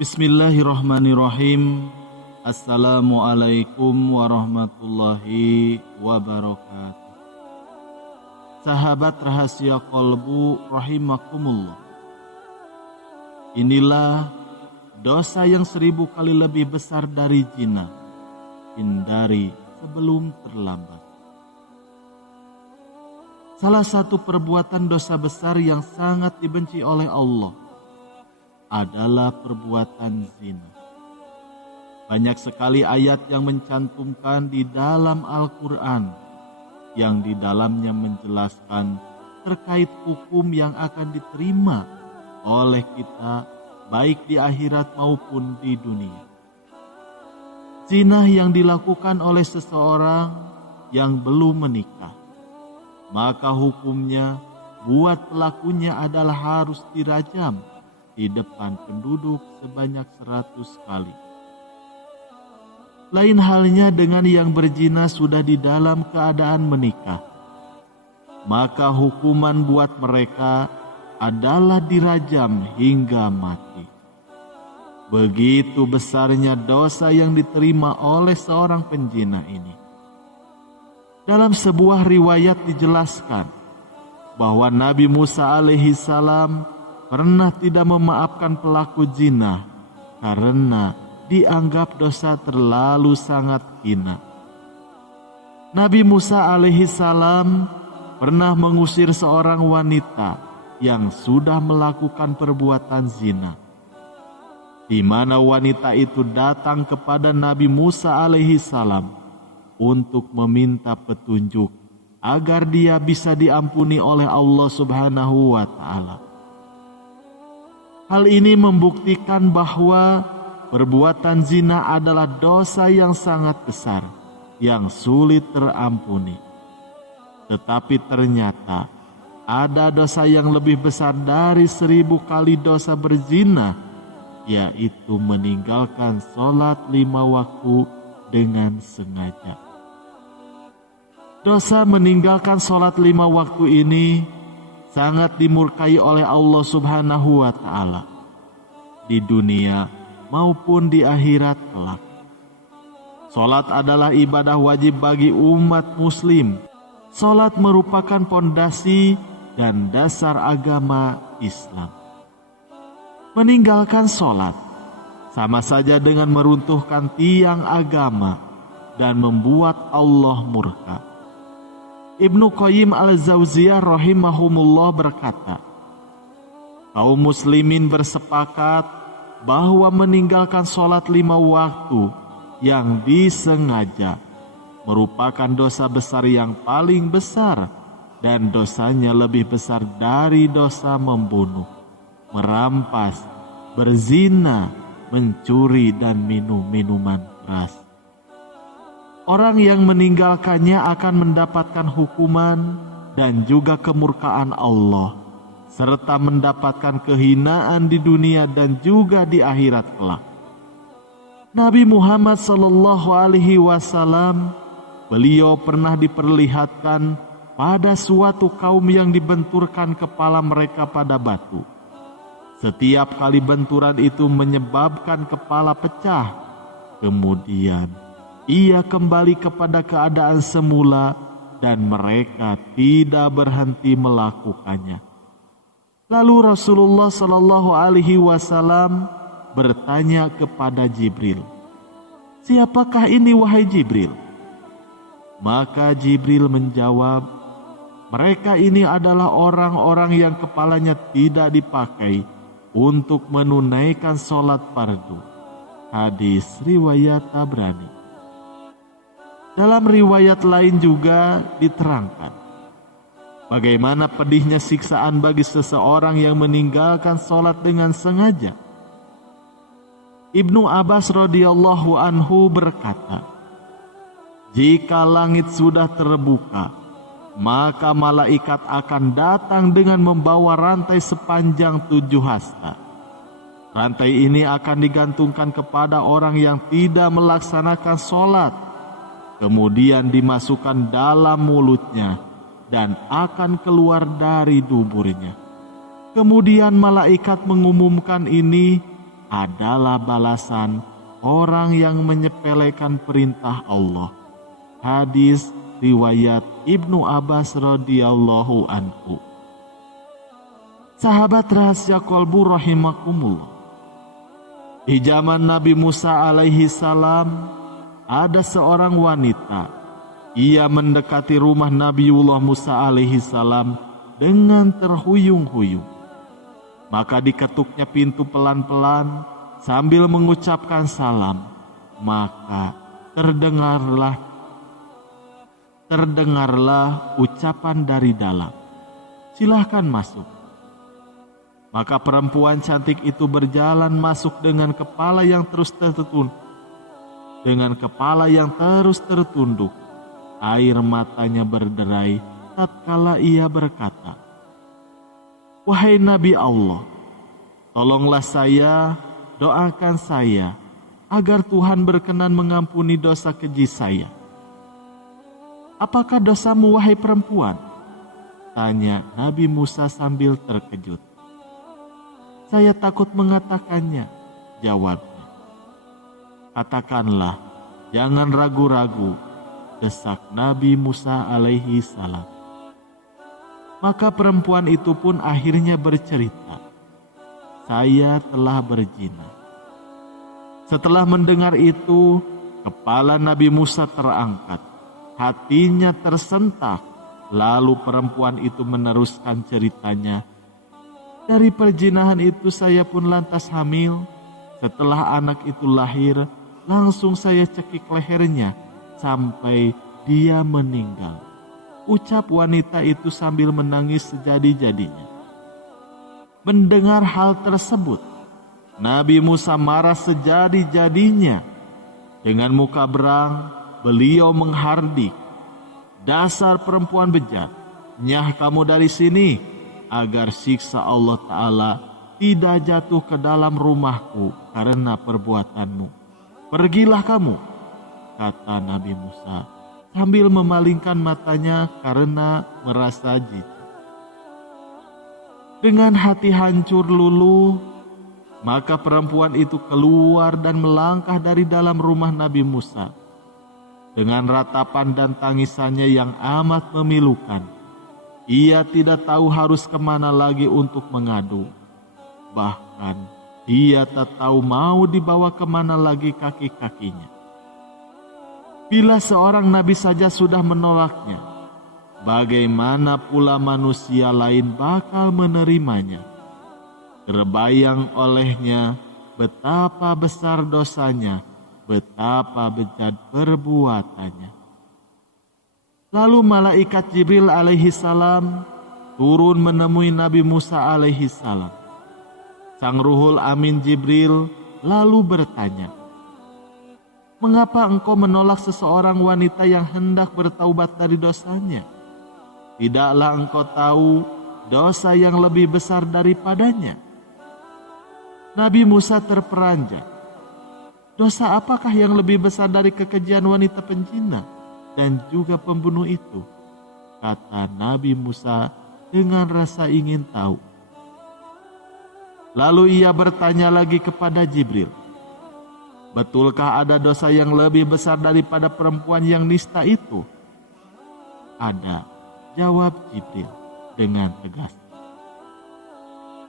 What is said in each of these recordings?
Bismillahirrahmanirrahim. Assalamualaikum warahmatullahi wabarakatuh. Sahabat rahasia kolbu rahimakumullah. Inilah dosa yang 1000 kali lebih besar dari zina. Hindari sebelum terlambat. Salah satu perbuatan dosa besar yang sangat dibenci oleh Allah adalah perbuatan zina. Banyak sekali ayat yang mencantumkan di dalam Al-Quran yang di dalamnya menjelaskan terkait hukum yang akan diterima oleh kita baik di akhirat maupun di dunia. Zina yang dilakukan oleh seseorang yang belum menikah, maka hukumnya buat pelakunya adalah harus dirajam di depan penduduk sebanyak 100 kali. Lain halnya dengan yang berzina sudah di dalam keadaan menikah, maka hukuman buat mereka adalah dirajam hingga mati. Begitu besarnya dosa yang diterima oleh seorang penzina ini. Dalam sebuah riwayat dijelaskan bahwa Nabi Musa alaihissalam pernah tidak memaafkan pelaku zina karena dianggap dosa terlalu sangat hina. Nabi Musa alaihissalam pernah mengusir seorang wanita yang sudah melakukan perbuatan zina, di mana wanita itu datang kepada Nabi Musa alaihissalam untuk meminta petunjuk agar dia bisa diampuni oleh Allah Subhanahu wa Ta'ala. Hal ini membuktikan bahwa perbuatan zina adalah dosa yang sangat besar, yang sulit terampuni. Tetapi ternyata ada dosa yang lebih besar dari 1000 kali dosa berzina, yaitu meninggalkan sholat 5 waktu dengan sengaja. Dosa meninggalkan sholat 5 waktu ini sangat dimurkai oleh Allah Subhanahu wa Ta'ala di dunia maupun di akhirat kelak. Salat adalah ibadah wajib bagi umat muslim. Salat merupakan pondasi dan dasar agama Islam. Meninggalkan salat sama saja dengan meruntuhkan tiang agama dan membuat Allah murka. Ibnu Qayyim al-Jauziyah rahimahumullah berkata, kaum muslimin bersepakat bahwa meninggalkan sholat 5 waktu yang disengaja merupakan dosa besar yang paling besar dan dosanya lebih besar dari dosa membunuh, merampas, berzina, mencuri dan minum minuman keras. Orang yang meninggalkannya akan mendapatkan hukuman dan juga kemurkaan Allah, serta mendapatkan kehinaan di dunia dan juga di akhirat kelak. Nabi Muhammad SAW, beliau pernah diperlihatkan pada suatu kaum yang dibenturkan kepala mereka pada batu. Setiap kali benturan itu menyebabkan kepala pecah, kemudian ia kembali kepada keadaan semula dan mereka tidak berhenti melakukannya. Lalu Rasulullah SAW bertanya kepada Jibril, "Siapakah ini wahai Jibril?" Maka Jibril menjawab, "Mereka ini adalah orang-orang yang kepalanya tidak dipakai untuk menunaikan sholat fardu." Hadis riwayat Tabrani. Dalam riwayat lain juga diterangkan bagaimana pedihnya siksaan bagi seseorang yang meninggalkan sholat dengan sengaja. Ibnu Abbas radhiyallahu anhu berkata, jika langit sudah terbuka, maka malaikat akan datang dengan membawa rantai sepanjang 7 hasta. Rantai ini akan digantungkan kepada orang yang tidak melaksanakan sholat, kemudian dimasukkan dalam mulutnya dan akan keluar dari duburnya. Kemudian malaikat mengumumkan ini adalah balasan orang yang menyepelekan perintah Allah. Hadis riwayat Ibnu Abbas radhiyallahu anhu. Sahabat rahasia kolbu rahimakumullah. Di zaman Nabi Musa alaihi salam, ada seorang wanita. Ia mendekati rumah Nabiullah Musa alaihi salam dengan terhuyung-huyung. Maka diketuknya pintu pelan-pelan sambil mengucapkan salam. Maka terdengarlah ucapan dari dalam, "Silahkan masuk." Maka perempuan cantik itu berjalan masuk dengan kepala yang terus tertunduk. Air matanya berderai tatkala ia berkata, "Wahai Nabi Allah, tolonglah saya, doakan saya, agar Tuhan berkenan mengampuni dosa keji saya." "Apakah dosamu, wahai perempuan?" tanya Nabi Musa sambil terkejut. "Saya takut mengatakannya," jawabnya. "Katakanlah, jangan ragu-ragu," desak Nabi Musa alaihi salam. Maka perempuan itu pun akhirnya bercerita, "Saya telah berzina." Setelah mendengar itu, kepala Nabi Musa terangkat, hatinya tersentak. Lalu perempuan itu meneruskan ceritanya, "Dari perzinahan itu saya pun lantas hamil. Setelah anak itu lahir, langsung saya cekik lehernya sampai dia meninggal." Ucap wanita itu sambil menangis sejadi-jadinya. Mendengar hal tersebut, Nabi Musa marah sejadi-jadinya. Dengan muka berang, beliau menghardik, "Dasar perempuan bejat, nyah kamu dari sini, agar siksa Allah Ta'ala tidak jatuh ke dalam rumahku karena perbuatanmu. Pergilah kamu," kata Nabi Musa sambil memalingkan matanya karena merasa jijik. Dengan hati hancur luluh, maka perempuan itu keluar dan melangkah dari dalam rumah Nabi Musa. Dengan ratapan dan tangisannya yang amat memilukan, ia tidak tahu harus kemana lagi untuk mengadu. Bahkan ia tak tahu mau dibawa kemana lagi kaki-kakinya. Bila seorang nabi saja sudah menolaknya, bagaimana pula manusia lain bakal menerimanya? Terbayang olehnya betapa besar dosanya, betapa bejat perbuatannya. Lalu malaikat Jibril alaihi salam turun menemui Nabi Musa alaihi salam. Sang Ruhul Amin Jibril lalu bertanya, "Mengapa engkau menolak seseorang wanita yang hendak bertaubat dari dosanya? Tidaklah engkau tahu dosa yang lebih besar daripadanya?" Nabi Musa terperanjat. "Dosa apakah yang lebih besar dari kekejian wanita penzina dan juga pembunuh itu?" kata Nabi Musa dengan rasa ingin tahu. Lalu ia bertanya lagi kepada Jibril, "Betulkah ada dosa yang lebih besar daripada perempuan yang nista itu?" "Ada," jawab Jibril dengan tegas.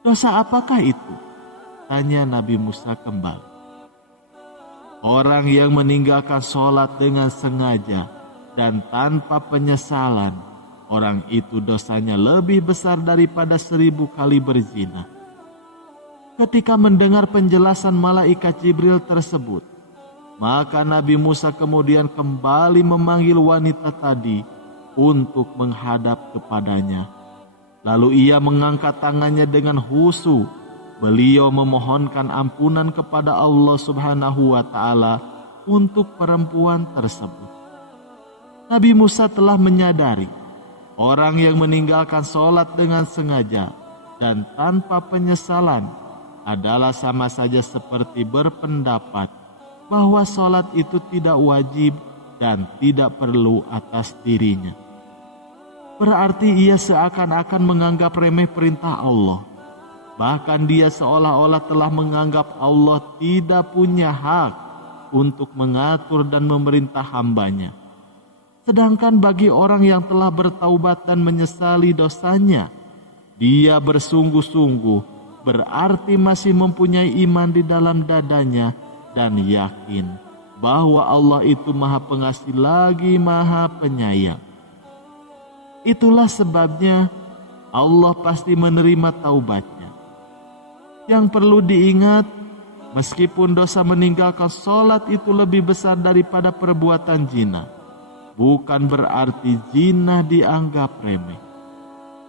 "Dosa apakah itu?" tanya Nabi Musa kembali. "Orang yang meninggalkan sholat dengan sengaja dan tanpa penyesalan, orang itu dosanya lebih besar daripada 1000 kali berzina." Ketika mendengar penjelasan malaikat Jibril tersebut, maka Nabi Musa kemudian kembali memanggil wanita tadi untuk menghadap kepadanya. Lalu ia mengangkat tangannya dengan khusyuk. Beliau memohonkan ampunan kepada Allah Subhanahu wa Ta'ala untuk perempuan tersebut. Nabi Musa telah menyadari orang yang meninggalkan sholat dengan sengaja dan tanpa penyesalan adalah sama saja seperti berpendapat bahwa sholat itu tidak wajib dan tidak perlu atas dirinya. Berarti ia seakan-akan menganggap remeh perintah Allah. Bahkan dia seolah-olah telah menganggap Allah tidak punya hak untuk mengatur dan memerintah hambanya. Sedangkan bagi orang yang telah bertaubat dan menyesali dosanya, dia bersungguh-sungguh berarti masih mempunyai iman di dalam dadanya dan yakin bahwa Allah itu Maha Pengasih lagi Maha Penyayang. Itulah sebabnya Allah pasti menerima taubatnya. Yang perlu diingat, meskipun dosa meninggalkan sholat itu lebih besar daripada perbuatan zina, bukan berarti zina dianggap remeh.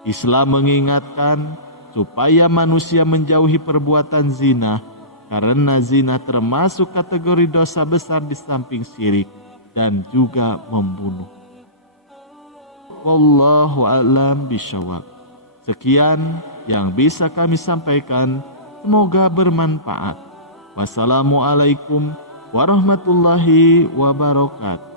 Islam mengingatkan supaya manusia menjauhi perbuatan zina, karena zina termasuk kategori dosa besar di samping syirik dan juga membunuh. Wallahu a'lam bishawab. Sekian yang bisa kami sampaikan, semoga bermanfaat. Wassalamualaikum warahmatullahi wabarakatuh.